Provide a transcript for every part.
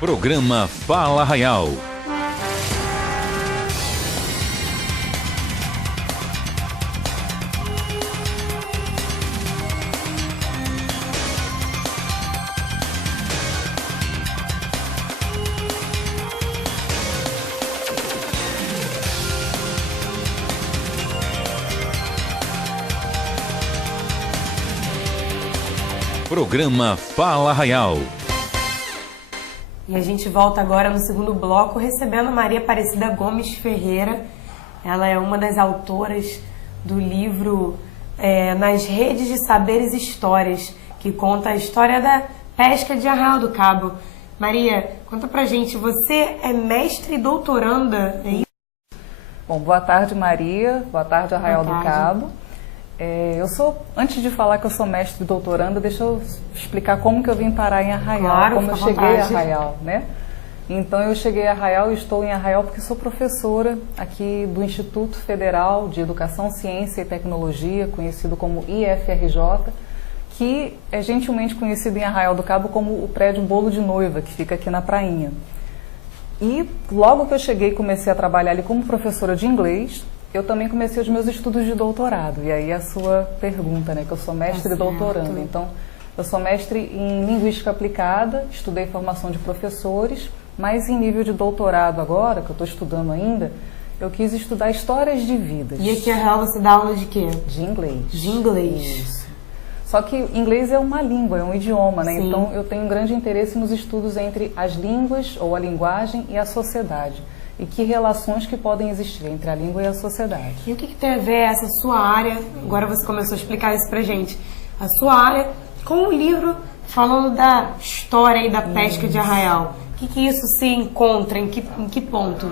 Programa Fala Arraial. Programa Fala Arraial. E a gente volta agora no segundo bloco recebendo Maria Aparecida Gomes Ferreira. Ela é uma das autoras do livro Nas Redes de Saberes e Histórias, que conta a história da pesca de Arraial do Cabo. Maria, conta pra gente, você é mestre e doutoranda, é isso? Bom, boa tarde, Maria. Boa tarde, Arraial do Cabo. Antes de falar que eu sou mestre e doutoranda, deixa eu explicar como que eu vim parar em Arraial, claro, como eu cheguei a Arraial, né? Então, eu cheguei a Arraial e estou em Arraial porque sou professora aqui do Instituto Federal de Educação, Ciência e Tecnologia, conhecido como IFRJ, que é gentilmente conhecido em Arraial do Cabo como o prédio Bolo de Noiva, que fica aqui na prainha. E logo que eu cheguei, comecei a trabalhar ali como professora de inglês. Eu também comecei os meus estudos de doutorado, e aí a sua pergunta, né, que eu sou mestre e doutoranda. Então, eu sou mestre em Linguística Aplicada, estudei formação de professores, mas em nível de doutorado agora, que eu estou estudando ainda, eu quis estudar histórias de vidas. E aqui em Arraial você dá aula de quê? De inglês. De inglês. Isso. Só que inglês é uma língua, é um idioma, né? Sim. Então, eu tenho um grande interesse nos estudos entre as línguas, ou a linguagem, e a sociedade. E que relações que podem existir entre a língua e a sociedade. E o que tem a ver essa sua área, agora você começou a explicar isso pra gente, a sua área com o livro falando da história e da pesca de Arraial? O que isso se encontra, em que ponto?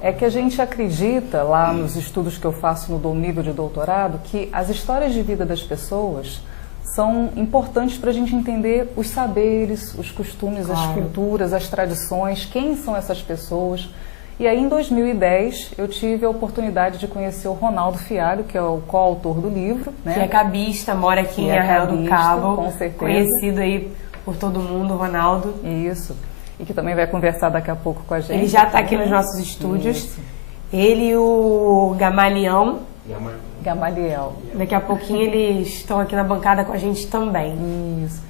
É que a gente acredita, lá nos estudos que eu faço no nível de doutorado, que as histórias de vida das pessoas são importantes para a gente entender os saberes, os costumes, claro, as culturas, as tradições, quem são essas pessoas. E aí, em 2010, eu tive a oportunidade de conhecer o Ronaldo Fialho, que é o coautor do livro, né? Que é cabista, mora aqui em Arraial do Cabo. Com certeza. Conhecido aí por todo mundo, Ronaldo. Isso. E que também vai conversar daqui a pouco com a gente. Ele já está aqui nos nossos estúdios. Isso. Ele e o Gamaliel. Daqui a pouquinho eles estão aqui na bancada com a gente também. Isso.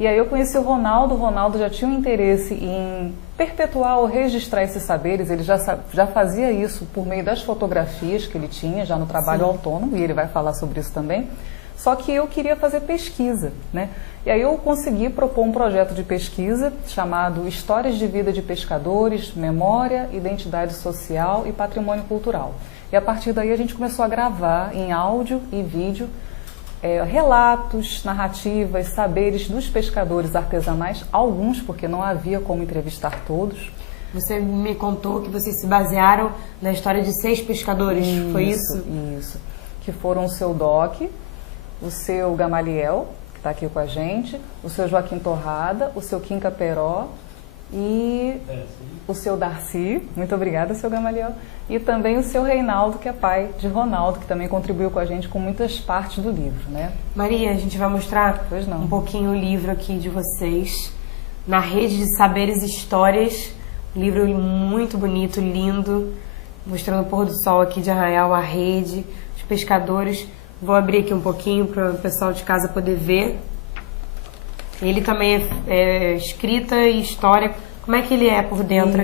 E aí eu conheci o Ronaldo já tinha um interesse em perpetuar ou registrar esses saberes, ele já fazia isso por meio das fotografias que ele tinha, já no trabalho autônomo, e ele vai falar sobre isso também, só que eu queria fazer pesquisa, né? E aí eu consegui propor um projeto de pesquisa chamado Histórias de Vida de Pescadores, Memória, Identidade Social e Patrimônio Cultural. E a partir daí a gente começou a gravar em áudio e vídeo relatos, narrativas, saberes dos pescadores artesanais, alguns, porque não havia como entrevistar todos. Você me contou que vocês se basearam na história de 6 pescadores, foi isso? Isso. Que foram o seu Doc, o seu Gamaliel, que está aqui com a gente, o seu Joaquim Torrada, o seu Kim Caperó e o seu Darcy. Muito obrigada, seu Gamaliel. E também o seu Reinaldo, que é pai de Ronaldo, que também contribuiu com a gente com muitas partes do livro, né? Maria, a gente vai mostrar um pouquinho o livro aqui de vocês, Na Rede de Saberes e Histórias. Um livro muito bonito, lindo, mostrando o pôr do sol aqui de Arraial, a rede, os pescadores. Vou abrir aqui um pouquinho para o pessoal de casa poder ver. Ele também é escrita e história. Como é que ele é por dentro?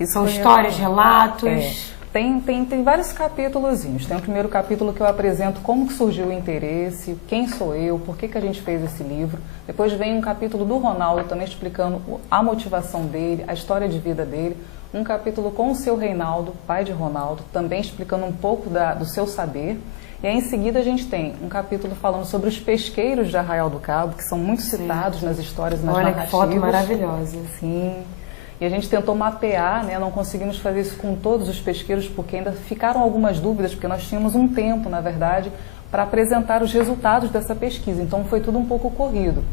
Isso são histórias, relatos? Tem vários capítulozinhos. Tem o primeiro capítulo que eu apresento como que surgiu o interesse, quem sou eu, por que a gente fez esse livro. Depois vem um capítulo do Ronaldo também explicando a motivação dele, a história de vida dele. Um capítulo com o seu Reinaldo, pai de Ronaldo, também explicando um pouco do seu saber. E aí, em seguida, a gente tem um capítulo falando sobre os pesqueiros de Arraial do Cabo, que são muito citados nas histórias, nas narrativas. Olha que foto maravilhosa. Sim. E a gente tentou mapear, né? Não conseguimos fazer isso com todos os pesqueiros, porque ainda ficaram algumas dúvidas, porque nós tínhamos um tempo, na verdade, para apresentar os resultados dessa pesquisa. Então, foi tudo um pouco corrido.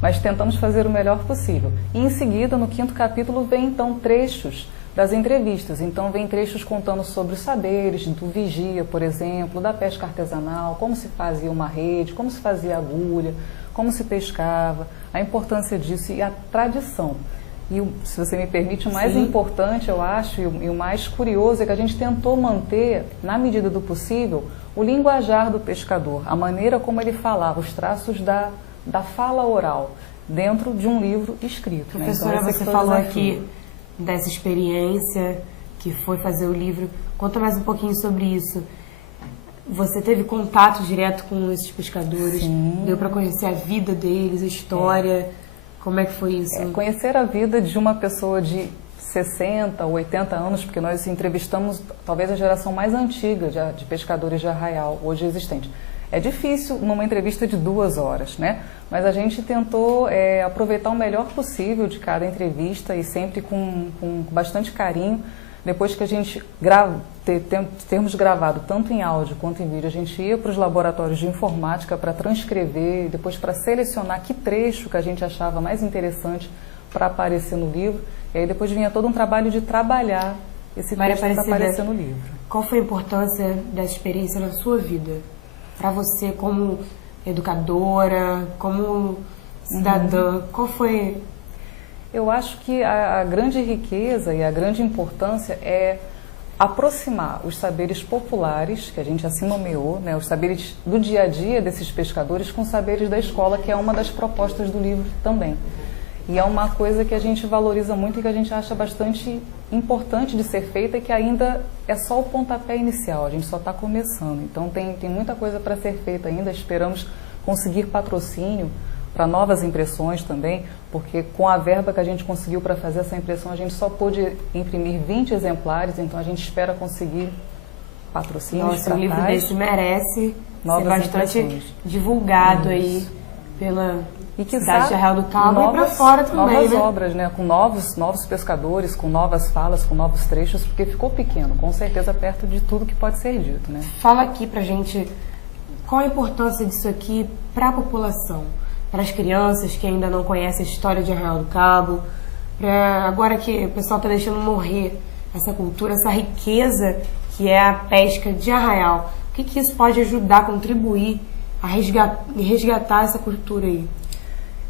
Mas tentamos fazer o melhor possível. E, em seguida, no 5º capítulo, vem, então, trechos das entrevistas. Então, vem trechos contando sobre os saberes do vigia, por exemplo, da pesca artesanal, como se fazia uma rede, como se fazia agulha, como se pescava, a importância disso e a tradição. E, se você me permite, o mais importante, eu acho, e o mais curioso é que a gente tentou manter, na medida do possível, o linguajar do pescador, a maneira como ele falava, os traços da fala oral, dentro de um livro escrito. Professora, Então, você falou aqui dessa experiência que foi fazer o livro. Conta mais um pouquinho sobre isso. Você teve contato direto com esses pescadores? Sim. Deu para conhecer a vida deles, a história? Como é que foi isso? Conhecer a vida de uma pessoa de 60, 80 anos, porque nós entrevistamos talvez a geração mais antiga de pescadores de arraial, hoje existente. É difícil numa entrevista de 2 horas, né? Mas a gente tentou aproveitar o melhor possível de cada entrevista e sempre com bastante carinho. Depois que a gente termos gravado tanto em áudio quanto em vídeo, a gente ia para os laboratórios de informática para transcrever, depois para selecionar que trecho que a gente achava mais interessante para aparecer no livro. E aí depois vinha todo um trabalho de trabalhar esse texto para aparecer no livro. Qual foi a importância dessa experiência na sua vida? Para você como educadora, como cidadã, qual foi? Eu acho que a grande riqueza e a grande importância é aproximar os saberes populares, que a gente assim nomeou, né, os saberes do dia a dia desses pescadores com os saberes da escola, que é uma das propostas do livro também. E é uma coisa que a gente valoriza muito e que a gente acha bastante importante de ser feita e que ainda é só o pontapé inicial, a gente só está começando. Então tem muita coisa para ser feita ainda, esperamos conseguir patrocínio para novas impressões também, porque com a verba que a gente conseguiu para fazer essa impressão, a gente só pôde imprimir 20 exemplares, então a gente espera conseguir patrocínios. Nossa, um livro desse merece ser bastante divulgado aí pela cidade de Arraial do Cabo e para fora também, novas obras, né? Com novos pescadores, com novas falas, com novos trechos, porque ficou pequeno, com certeza perto de tudo que pode ser dito, né? Fala aqui pra gente qual a importância disso aqui para a população, para as crianças que ainda não conhecem a história de Arraial do Cabo, agora que o pessoal está deixando morrer essa cultura, essa riqueza que é a pesca de arraial. O que isso pode ajudar, contribuir a resgatar essa cultura aí?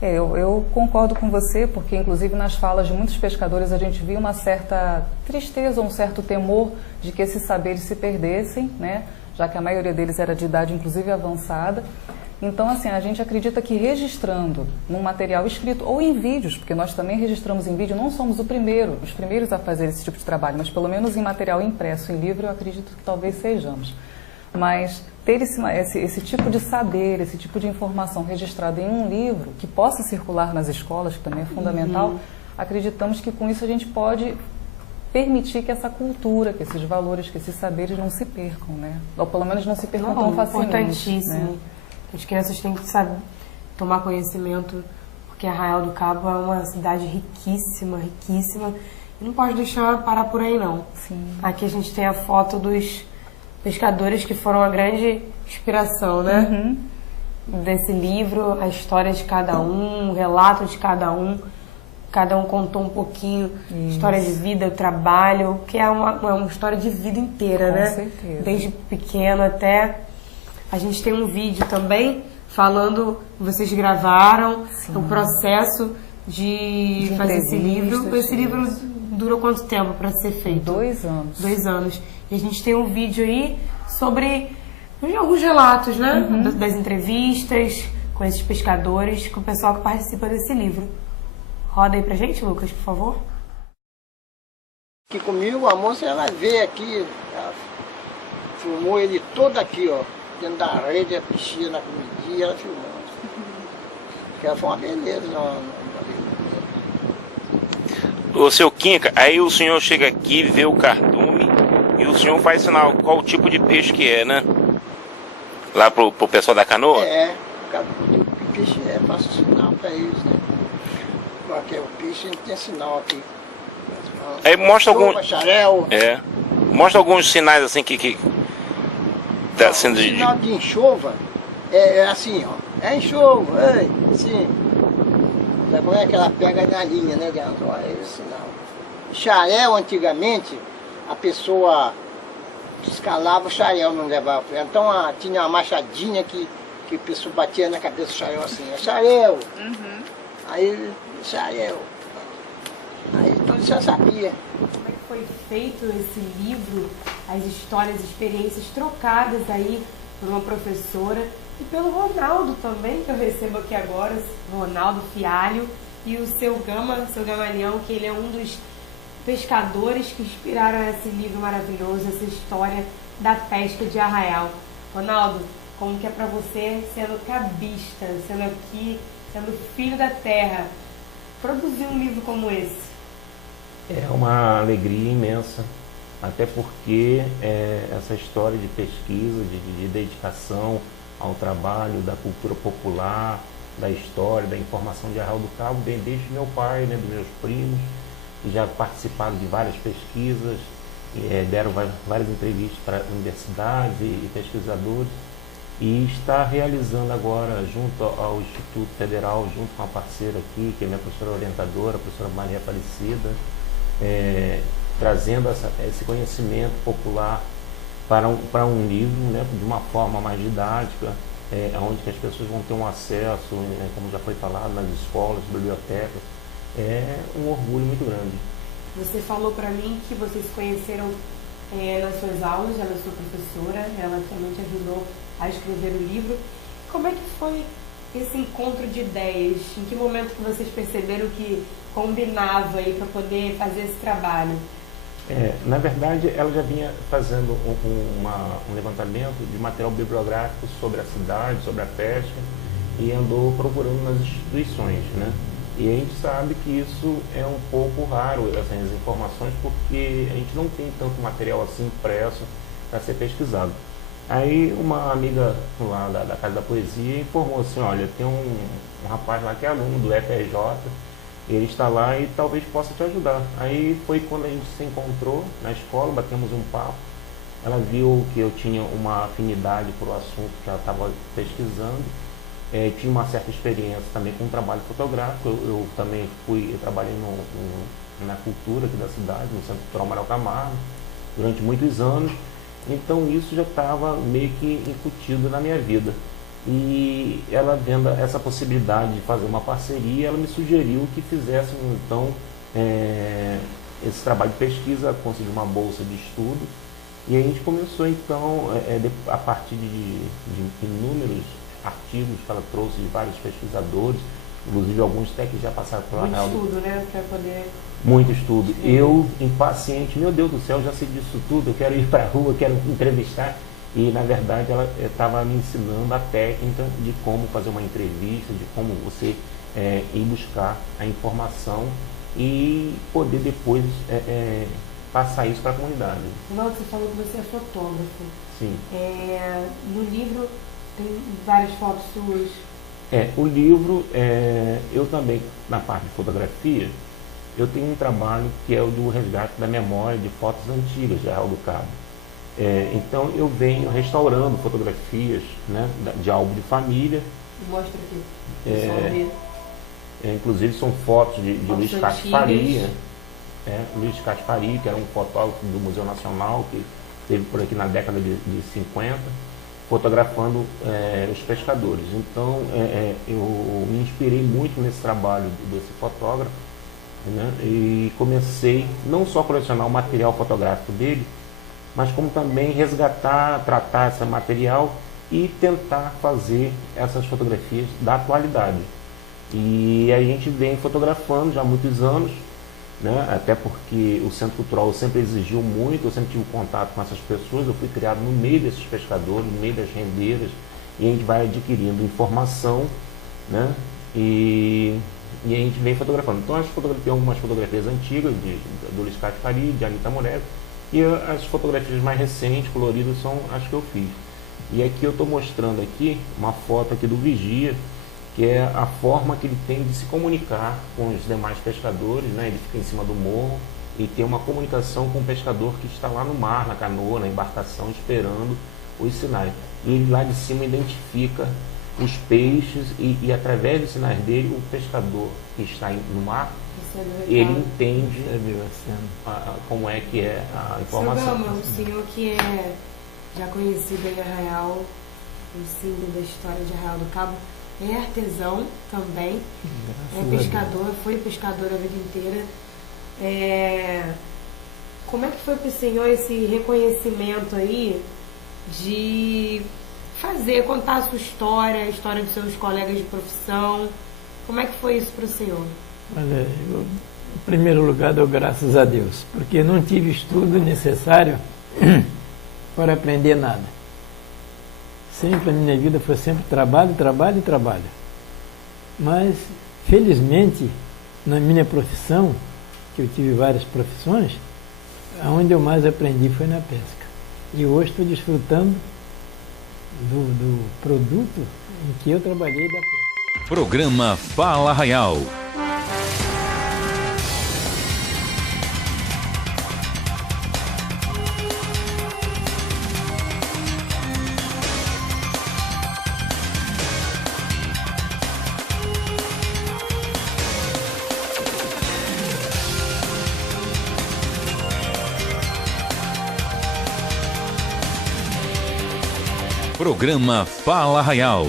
Eu concordo com você, porque inclusive nas falas de muitos pescadores a gente viu uma certa tristeza, um certo temor de que esses saberes se perdessem, né? Já que a maioria deles era de idade inclusive avançada. Então, assim, a gente acredita que registrando num material escrito ou em vídeos, porque nós também registramos em vídeo, não somos os primeiros a fazer esse tipo de trabalho, mas pelo menos em material impresso, em livro, eu acredito que talvez sejamos. Mas ter esse tipo de saber, esse tipo de informação registrada em um livro, que possa circular nas escolas, que também é fundamental, acreditamos que com isso a gente pode permitir que essa cultura, que esses valores, que esses saberes não se percam, né? Ou pelo menos não se percam tão facilmente. Importantíssimo. Né? As crianças têm que saber, tomar conhecimento, porque Arraial do Cabo é uma cidade riquíssima, riquíssima, e não pode deixar parar por aí, não. Sim. Aqui a gente tem a foto dos pescadores que foram a grande inspiração, né? Desse livro, a história de cada um, o relato de cada um contou um pouquinho, história de vida, o trabalho, que é uma história de vida inteira, né? Com certeza. Desde pequeno até... A gente tem um vídeo também falando que vocês gravaram o processo de fazer esse livro. Esse livro durou quanto tempo para ser feito? 2 anos. 2 anos. E a gente tem um vídeo aí sobre alguns relatos, né? Das entrevistas com esses pescadores, com o pessoal que participa desse livro. Roda aí pra gente, Lucas, por favor. Aqui comigo, a moça, ela veio aqui, ela filmou ele todo aqui, ó. Dentro da rede, a piscina, na comidinha, ela filmou. Que ela foi uma beleza, Ô, seu Quinca, aí o senhor chega aqui, vê o cardume e o senhor faz sinal qual tipo de peixe que é, né? Lá pro pessoal da canoa? O peixe faço sinal pra eles, né? Porque o peixe tem sinal aqui. Aí mostra algum... Bacharel. Mostra alguns sinais assim que tá sendo... O sinal de enxova é assim, ó. É enxova, assim. Sabe como é que ela pega na linha, né, de anzol? É esse sinal. Xarel, antigamente, a pessoa escalava o xarel, não levava. Então tinha uma machadinha que a pessoa batia na cabeça do xarel assim, xarel. Aí, xarel. Aí tudo já sabia. Como é que foi feito esse livro, as histórias, experiências trocadas aí por uma professora e pelo Ronaldo também, que eu recebo aqui agora, Ronaldo Fialho, e o seu Gamaliel, que ele é um dos pescadores que inspiraram esse livro maravilhoso, essa história da pesca de Arraial. Ronaldo, como que é para você, sendo cabista, sendo aqui, sendo filho da terra, produzir um livro como esse? É uma alegria imensa, até porque essa história de pesquisa, de dedicação ao trabalho da cultura popular, da história, da informação de Arraial do Cabo, vem desde meu pai, né, dos meus primos, que já participaram de várias pesquisas, deram várias entrevistas para universidades e pesquisadores, e está realizando agora, junto ao Instituto Federal, junto com a parceira aqui, que é minha professora orientadora, a professora Maria Aparecida, trazendo esse conhecimento popular para um livro, né, de uma forma mais didática, onde que as pessoas vão ter um acesso, como já foi falado, nas escolas, bibliotecas. É um orgulho muito grande. Você falou para mim que vocês se conheceram nas suas aulas, ela é sua professora, ela também te ajudou a escrever o livro. Como é que foi esse encontro de ideias? Em que momento que vocês perceberam que combinava aí para poder fazer esse trabalho? Na verdade, ela já vinha fazendo um levantamento de material bibliográfico sobre a cidade, sobre a pesca, e andou procurando nas instituições, né? E a gente sabe que isso é um pouco raro, essas informações, porque a gente não tem tanto material assim impresso para ser pesquisado. Aí uma amiga lá da Casa da Poesia informou assim, olha, tem um rapaz lá que é aluno do FRJ, ele está lá e talvez possa te ajudar. Aí foi quando a gente se encontrou na escola, batemos um papo, ela viu que eu tinha uma afinidade por o assunto que ela estava pesquisando, tinha uma certa experiência também com o trabalho fotográfico, eu também eu trabalhei na cultura aqui da cidade, no Centro Cultural Manuel Camargo, durante muitos anos, então isso já estava meio que incutido na minha vida. E ela vendo essa possibilidade de fazer uma parceria, ela me sugeriu que fizéssemos então esse trabalho de pesquisa, conseguir uma bolsa de estudo, e a gente começou então, a partir de inúmeros artigos que ela trouxe de vários pesquisadores, inclusive alguns até que já passaram por Arraial. Muito estudo, né? Para poder... Muito estudo. Eu, impaciente, meu Deus do céu, já sei disso tudo, eu quero ir para a rua, quero entrevistar. E, na verdade, ela estava me ensinando a técnica de como fazer uma entrevista, de como você ir buscar a informação e poder depois passar isso para a comunidade. Ronaldo, você falou que você é fotógrafo. Sim. No livro tem várias fotos suas. O livro, eu também, na parte de fotografia, eu tenho um trabalho que é o do resgate da memória de fotos antigas de Arraial do Cabo. Então eu venho restaurando fotografias, né, de álbum de família. Mostra aqui. Inclusive são fotos de Luiz Castro Faria. Luiz Castro Faria, que era um fotógrafo do Museu Nacional, que esteve por aqui na década de 50, fotografando os pescadores. Então eu me inspirei muito nesse trabalho desse fotógrafo, né, e comecei não só a colecionar o material fotográfico dele, mas como também resgatar, tratar esse material e tentar fazer essas fotografias da atualidade. E a gente vem fotografando já há muitos anos, né? Até porque o Centro Cultural sempre exigiu muito, eu sempre tive contato com essas pessoas, eu fui criado no meio desses pescadores, no meio das rendeiras, e a gente vai adquirindo informação, né? E a gente vem fotografando. Então tem algumas fotografias antigas do Luiz Castro Faria, de Anita Moreira, e as fotografias mais recentes, coloridas, são as que eu fiz. E aqui eu estou mostrando aqui uma foto aqui do Vigia, que é a forma que ele tem de se comunicar com os demais pescadores, né? Ele fica em cima do morro e tem uma comunicação com o pescador que está lá no mar, na canoa, na embarcação, esperando os sinais. E ele lá de cima identifica os peixes e através dos sinais dele, o pescador que está no mar, ele entende como é que é a informação. Seu Gama, o senhor que é já conhecido em Arraial, o símbolo da história de Arraial do Cabo, é artesão também, é pescador, foi pescador a vida inteira. Como é que foi para o senhor esse reconhecimento aí de contar a sua história, a história dos seus colegas de profissão? Como é que foi isso para o senhor? Olha, em primeiro lugar, dou graças a Deus, porque não tive estudo necessário para aprender nada. Sempre a minha vida foi sempre trabalho, trabalho e trabalho. Mas, felizmente, na minha profissão, que eu tive várias profissões, onde eu mais aprendi foi na pesca. E hoje estou desfrutando do produto em que eu trabalhei da pesca. Programa Fala Arraial. Programa Fala Arraial.